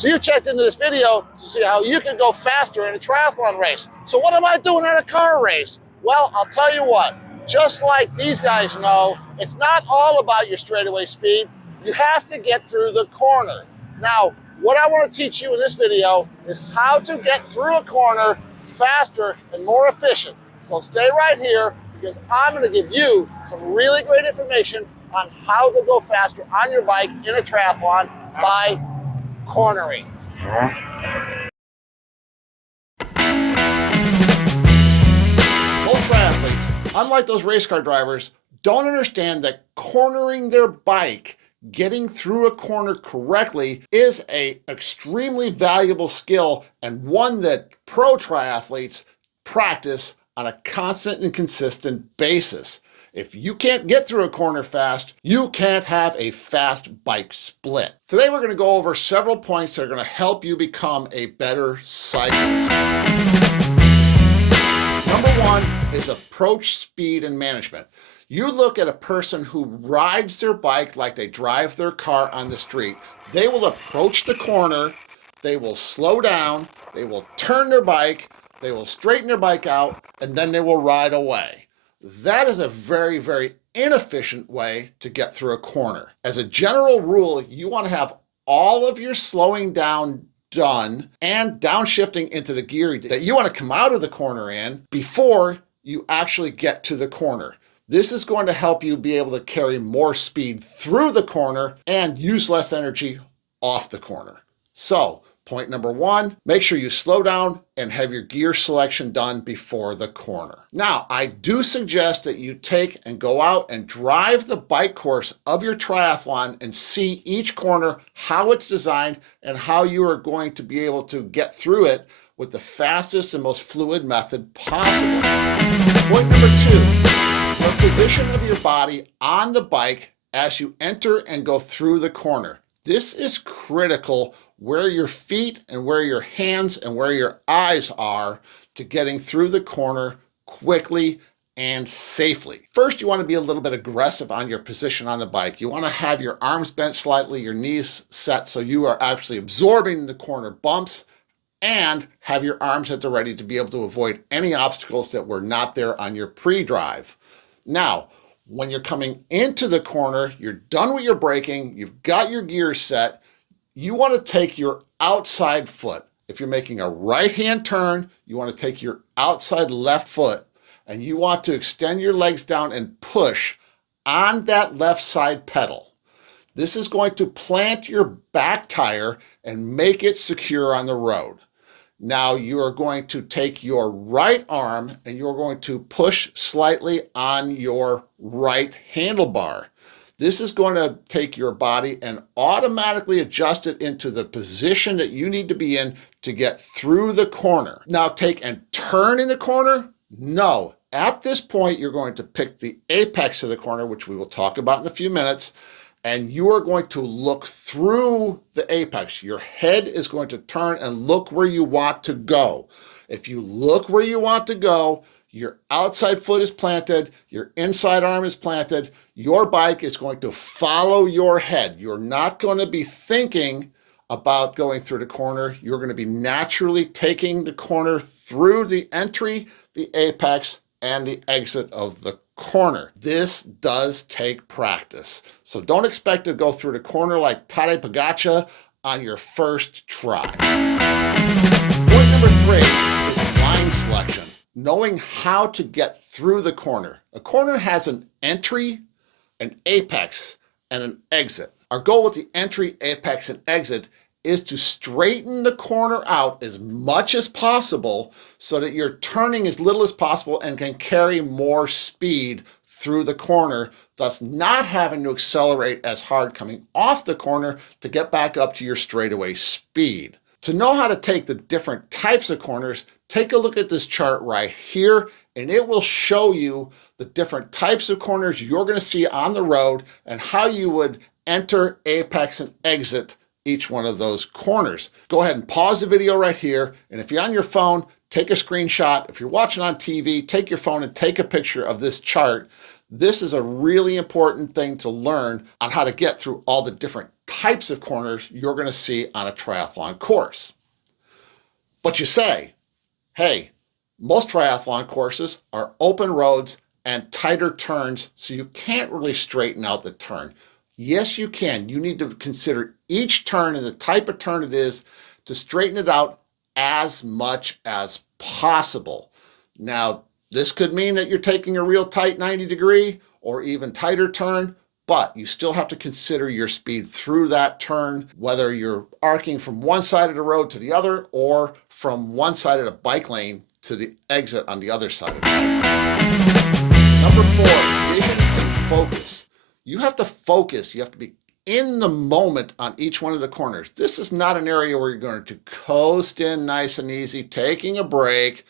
So you checked into this video to see how you can go faster in a triathlon race. So what am I doing in a car race? Well, I'll tell you what, just like these guys know, it's not all about your straightaway speed. You have to get through the corner. Now, what I want to teach you in this video is how to get through a corner faster and more efficient. So stay right here because I'm going to give you some really great information on how to go faster on your bike in a triathlon by cornering. Most triathletes, unlike those race car drivers, don't understand that cornering their bike, getting through a corner correctly, is an extremely valuable skill and one that pro triathletes practice on a constant and consistent basis. If you can't get through a corner fast, you can't have a fast bike split. Today we're going to go over several points that are going to help you become a better cyclist. Number one is approach speed and management. You look at a person who rides their bike like they drive their car on the street. They will approach the corner, they will slow down, they will turn their bike, they will straighten their bike out, and then they will ride away. That is a very, very inefficient way to get through a corner. As a general rule, you want to have all of your slowing down done and downshifting into the gear that you want to come out of the corner in before you actually get to the corner. This is going to help you be able to carry more speed through the corner and use less energy off the corner. So, point number one, make sure you slow down and have your gear selection done before the corner. Now, I do suggest that you take and go out and drive the bike course of your triathlon and see each corner, how it's designed, and how you are going to be able to get through it with the fastest and most fluid method possible. Point number two, the position of your body on the bike as you enter and go through the corner. This is critical where your feet and where your hands and where your eyes are to getting through the corner quickly and safely. First, you want to be a little bit aggressive on your position on the bike. You want to have your arms bent slightly, your knees set so you are actually absorbing the corner bumps, and have your arms at the ready to be able to avoid any obstacles that were not there on your pre-drive. Now, when you're coming into the corner, you're done with your braking, you've got your gear set, you want to take your outside foot. If you're making a right-hand turn, you want to take your outside left foot and you want to extend your legs down and push on that left side pedal. This is going to plant your back tire and make it secure on the road. Now you are going to take your right arm and you're going to push slightly on your right handlebar. This is going to take your body and automatically adjust it into the position that you need to be in to get through the corner. Now take and turn in the corner? No. At this point, you're going to pick the apex of the corner, which we will talk about in a few minutes, and you are going to look through the apex. Your head is going to turn and look where you want to go. If you look where you want to go, your outside foot is planted, your inside arm is planted, your bike is going to follow your head. You're not going to be thinking about going through the corner. You're going to be naturally taking the corner through the entry, the apex, and the exit of the corner. This does take practice. So don't expect to go through the corner like Tadej Pogačar on your first try. Point number three is line selection. Knowing how to get through the corner. A corner has an entry, an apex, and an exit. Our goal with the entry, apex, and exit is to straighten the corner out as much as possible so that you're turning as little as possible and can carry more speed through the corner, thus not having to accelerate as hard coming off the corner to get back up to your straightaway speed. To know how to take the different types of corners, take a look at this chart right here, and it will show you the different types of corners you're going to see on the road and how you would enter, apex, and exit each one of those corners. Go ahead and pause the video right here, and if you're on your phone, take a screenshot. If you're watching on TV, take your phone and take a picture of this chart. This is a really important thing to learn on how to get through all the different types of corners you're going to see on a triathlon course. But you say, hey, most triathlon courses are open roads and tighter turns, so you can't really straighten out the turn. Yes, you can. You need to consider each turn and the type of turn it is to straighten it out as much as possible. Now, this could mean that you're taking a real tight 90-degree or even tighter turn, but you still have to consider your speed through that turn, whether you're arcing from one side of the road to the other or from one side of the bike lane to the exit on the other side of the bike. Number 4, vision and focus. You have to focus. You have to be in the moment on each one of the corners. This is not an area where you're going to coast in nice and easy, taking a break,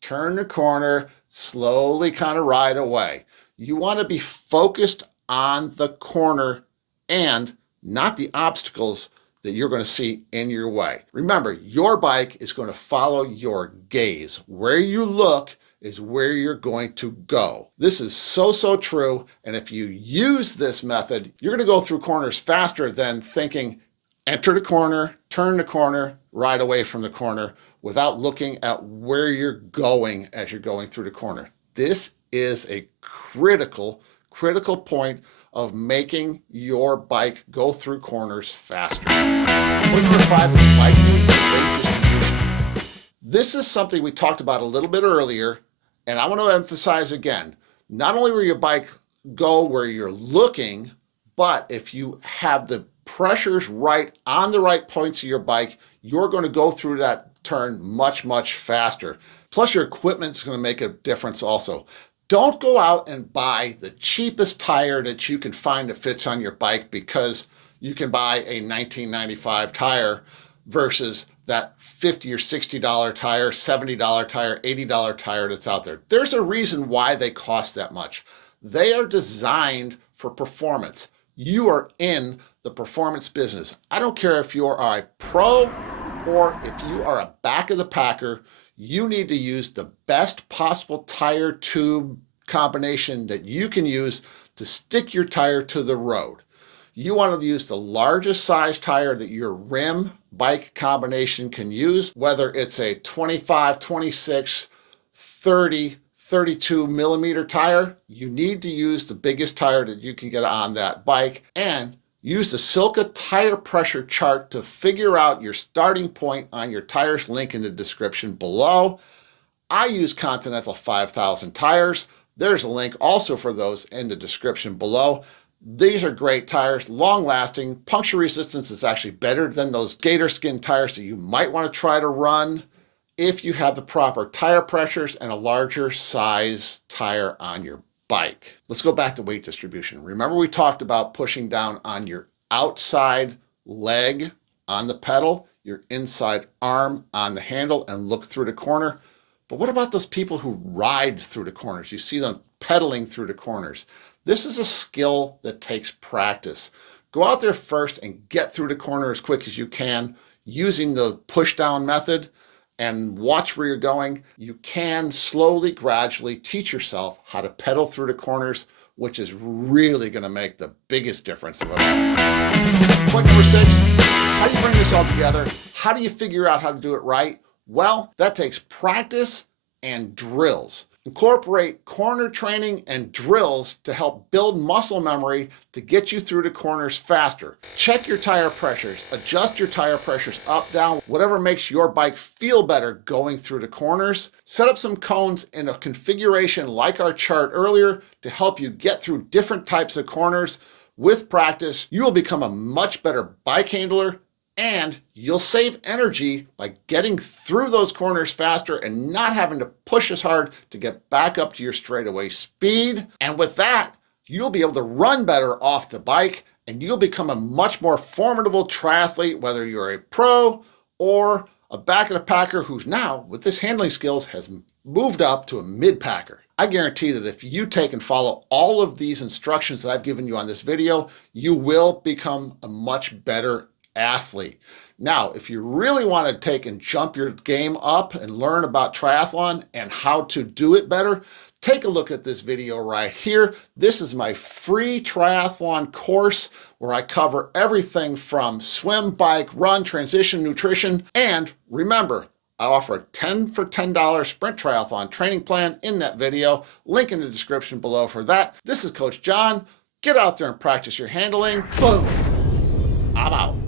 turn the corner, slowly kind of ride away. You want to be focused on the corner and not the obstacles that you're going to see in your way. Remember, your bike is going to follow your gaze. Where you look is where you're going to go. This is so true. And if you use this method, you're going to go through corners faster than thinking, enter the corner, turn the corner, ride away from the corner without looking at where you're going as you're going through the corner. This is a critical point of making your bike go through corners faster. Point number 5 is bike weight distribution. This is something we talked about a little bit earlier, and I want to emphasize again, not only will your bike go where you're looking, but if you have the pressures right on the right points of your bike, you're going to go through that turn much faster. Plus your equipment is going to make a difference also. Don't go out and buy the cheapest tire that you can find that fits on your bike because you can buy a $19.95 tire versus that $50 or $60 tire, $70 tire, $80 tire that's out there. There's a reason why they cost that much. They are designed for performance. You are in the performance business. I don't care if you are a pro or if you are a back of the packer, you need to use the best possible tire tube combination that you can use to stick your tire to the road. You want to use the largest size tire that your rim bike combination can use, whether it's a 25, 26, 30, 32 millimeter tire. You need to use the biggest tire that you can get on that bike, and use the Silka tire pressure chart to figure out your starting point on your tires, link in the description below. I use Continental 5000 tires. There's a link also for those in the description below. These are great tires, long lasting. Puncture resistance is actually better than those gator skin tires that you might want to try to run if you have the proper tire pressures and a larger size tire on your bike. Let's go back to weight distribution. Remember we talked about pushing down on your outside leg on the pedal, your inside arm on the handle, and look through the corner. But what about those people who ride through the corners? You see them pedaling through the corners. This is a skill that takes practice. Go out there first and get through the corner as quick as you can using the push down method, and watch where you're going. You can slowly, gradually teach yourself how to pedal through the corners, which is really going to make the biggest difference of it all. Point number 6, how do you bring this all together? How do you figure out how to do it right? Well, that takes practice and drills. Incorporate corner training and drills to help build muscle memory to get you through the corners faster. Check your tire pressures, adjust your tire pressures up, down, whatever makes your bike feel better going through the corners. Set up some cones in a configuration like our chart earlier to help you get through different types of corners. With practice, you will become a much better bike handler, and you'll save energy by getting through those corners faster and not having to push as hard to get back up to your straightaway speed. And with that, you'll be able to run better off the bike, and you'll become a much more formidable triathlete, whether you're a pro or a back of the packer who's now, with this handling skills, has moved up to a mid-packer. I guarantee that if you take and follow all of these instructions that I've given you on this video, you will become a much better athlete. Now, if you really want to take and jump your game up and learn about triathlon and how to do it better, take a look at this video right here. This is my free triathlon course where I cover everything from swim, bike, run, transition, nutrition, and remember, I offer a 10 for $10 sprint triathlon training plan in that video. Link in the description below for that. This is Coach John. Get out there and practice your handling. Boom. I'm out.